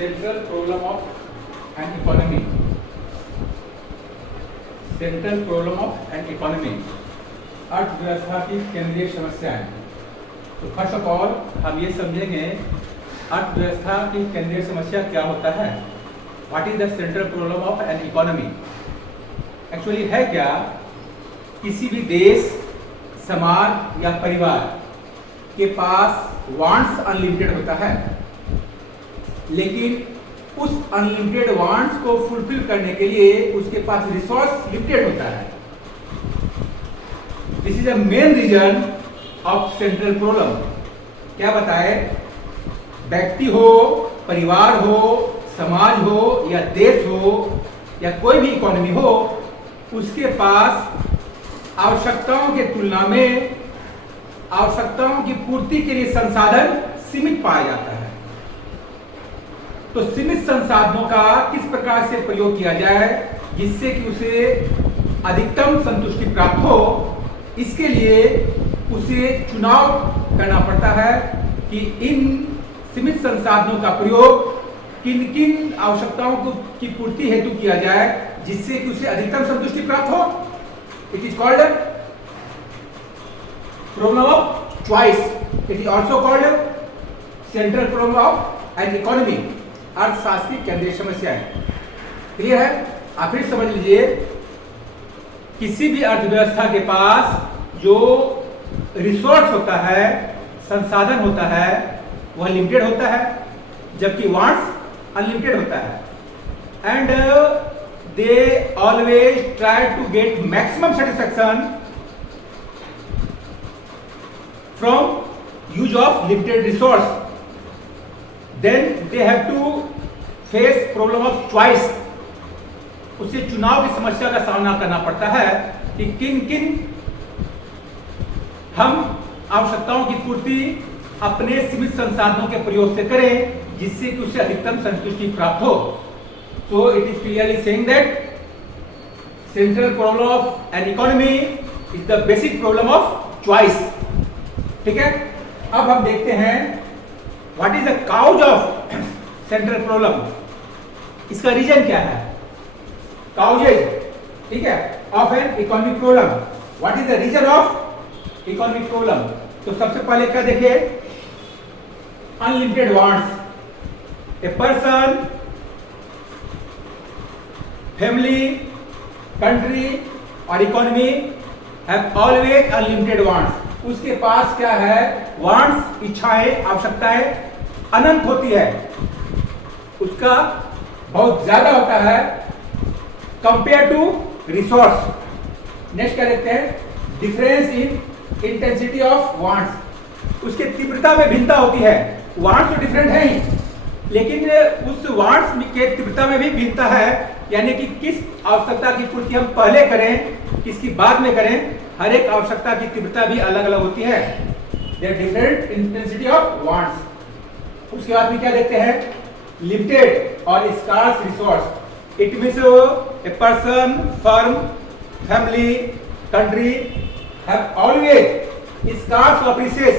Central problem of an economy. Central problem of an economy, अर्थव्यवस्था की केंद्रीय समस्याएं। तो फर्स्ट ऑफ ऑल हम ये समझेंगे अर्थव्यवस्था की केंद्रीय समस्या क्या होता है। What is the central problem of an economy. Actually है क्या, किसी भी देश, समाज या परिवार के पास वांट्स अनलिमिटेड होता है, लेकिन उस अनलिमिटेड वांट्स को फुलफिल करने के लिए उसके पास रिसोर्स लिमिटेड होता है। This is a main reason of central problem. क्या बताए, व्यक्ति हो, परिवार हो, समाज हो या देश हो या कोई भी इकोनॉमी हो, उसके पास आवश्यकताओं के तुलना में आवश्यकताओं की पूर्ति के लिए संसाधन सीमित पाया जाता है। तो सीमित संसाधनों का किस प्रकार से प्रयोग किया जाए जिससे कि उसे अधिकतम संतुष्टि प्राप्त हो, इसके लिए उसे चुनाव करना पड़ता है कि इन सीमित संसाधनों का प्रयोग किन किन आवश्यकताओं की पूर्ति हेतु किया जाए जिससे कि उसे अधिकतम संतुष्टि प्राप्त हो। It is called problem of choice. It is also called central problem of an economy, अर्थशास्त्र की केंद्रीय समस्याएं। क्लियर है? आप फिर समझ लीजिए, किसी भी अर्थव्यवस्था के पास जो रिसोर्स होता है, संसाधन होता है, वह लिमिटेड होता है, जबकि वांट्स अनलिमिटेड होता है। And they always try to get maximum satisfaction from use of limited resource. Then they have to face problem of choice। उसे चुनाव की समस्या का सामना करना पड़ता है कि किन किन हम आवश्यकताओं की पूर्ति अपने सीमित संसाधनों के प्रयोग से करें जिससे कि उसे अधिकतम संतुष्टि प्राप्त हो। So it is clearly saying that central problem of an economy is the basic problem of choice। ठीक है, अब हम देखते हैं What is the cause of central problem? इसका रीजन क्या है? Causes, ठीक है, of an economic problem. What is the reason of economic problem? तो सबसे पहले क्या देखिए, unlimited wants. A person, family, country और economy have always unlimited wants. उसके पास क्या है, वांट्स, इच्छाएं, आवश्यकताएं अनंत होती है, उसका बहुत ज्यादा होता है कंपेयर टू रिसोर्स। नेक्स्ट क्या देखते हैं, difference in intensity of wants. उसके तीव्रता में भिन्नता होती है। वांट्स तो डिफरेंट है ही, लेकिन उस वांट्स के तीव्रता में भी भिन्नता है, यानी कि किस आवश्यकता की पूर्ति हम पहले करें, किसकी बाद में करें, हर एक आवश्यकता की तीव्रता भी अलग अलग होती है। There different intensity of wants. उसके बाद में क्या देखते हैं, लिमिटेड और scarce resource. It means a person, firm, family, country have always scarce of resource,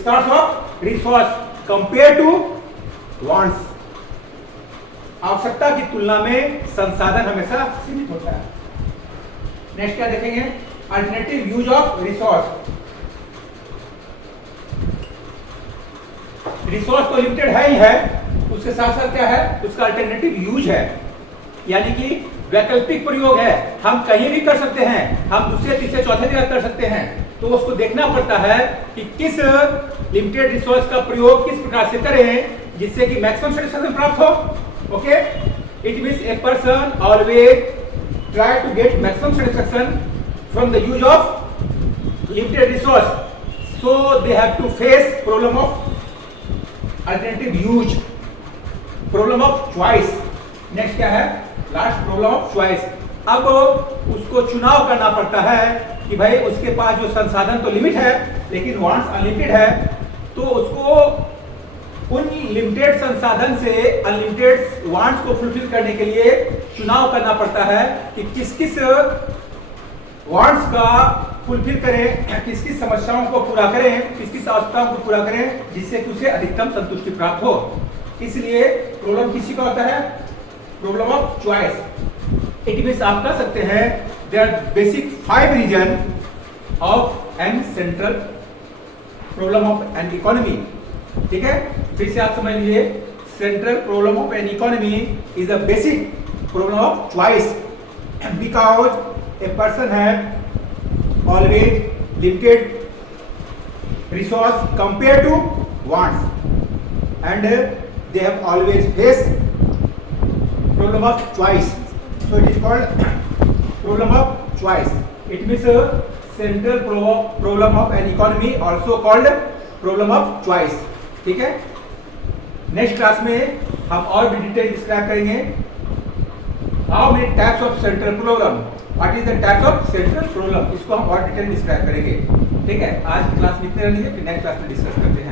scarce of resource compare to wants. आवश्यकता की तुलना में संसाधन हमेशा सीमित होता है। नेक्स्ट क्या देखेंगे, alternative use of resource. Resource तो लिमिटेड है ही है, उसके साथ साथ क्या है, उसका अल्टरनेटिव यूज है, यानी कि वैकल्पिक प्रयोग है। हम कहीं भी कर सकते हैं, हम दूसरे तीसरे चौथे जगह कर सकते हैं। तो उसको देखना पड़ता है कि किस लिमिटेड रिसोर्स का प्रयोग किस प्रकार से करें जिससे कि मैक्सिमम सेटिस्फैक्शन प्राप्त हो। Okay, it means a person always try to get maximum satisfaction from the use of limited resource. So they have to face problem of alternative use, problem of choice. Next क्या है, last problem of choice. अब उसको चुनाव करना पड़ता है कि भाई उसके पास जो संसाधन तो लिमिट है लेकिन वांट्स अनलिमिटेड है, तो उसको उन लिमिटेड संसाधन से अनलिमिटेड वांट्स को फुलफिल करने के लिए चुनाव करना पड़ता है कि किस किस वांट्स का फुलफिल करें, किस किस समस्याओं को पूरा करें, किस किस आवश्यकताओं को पूरा करें जिससे कि उसे अधिकतम संतुष्टि प्राप्त हो। इसलिए प्रॉब्लम किसी का होता है, problem of choice. It means आप कह सकते हैं there are basic 5 reason of an central problem of an economy. ठीक है, फिर से आप समझ लीजिए, central problem of an economy is the basic problem of choice because a person have always limited resource compared to wants and they have always faced problem of choice, so it is called problem of choice. It means central problem of an economy also called problem of choice. ठीक है, next class में हम और भी detail describe करेंगे how many types of central problem, what is the types of central problem, इसको हम और डिटेल डिस्क्राइब करेंगे। ठीक है, आज की क्लास में इतने रह लीजिए, फिर नेक्स्ट क्लास में डिस्कस करते हैं।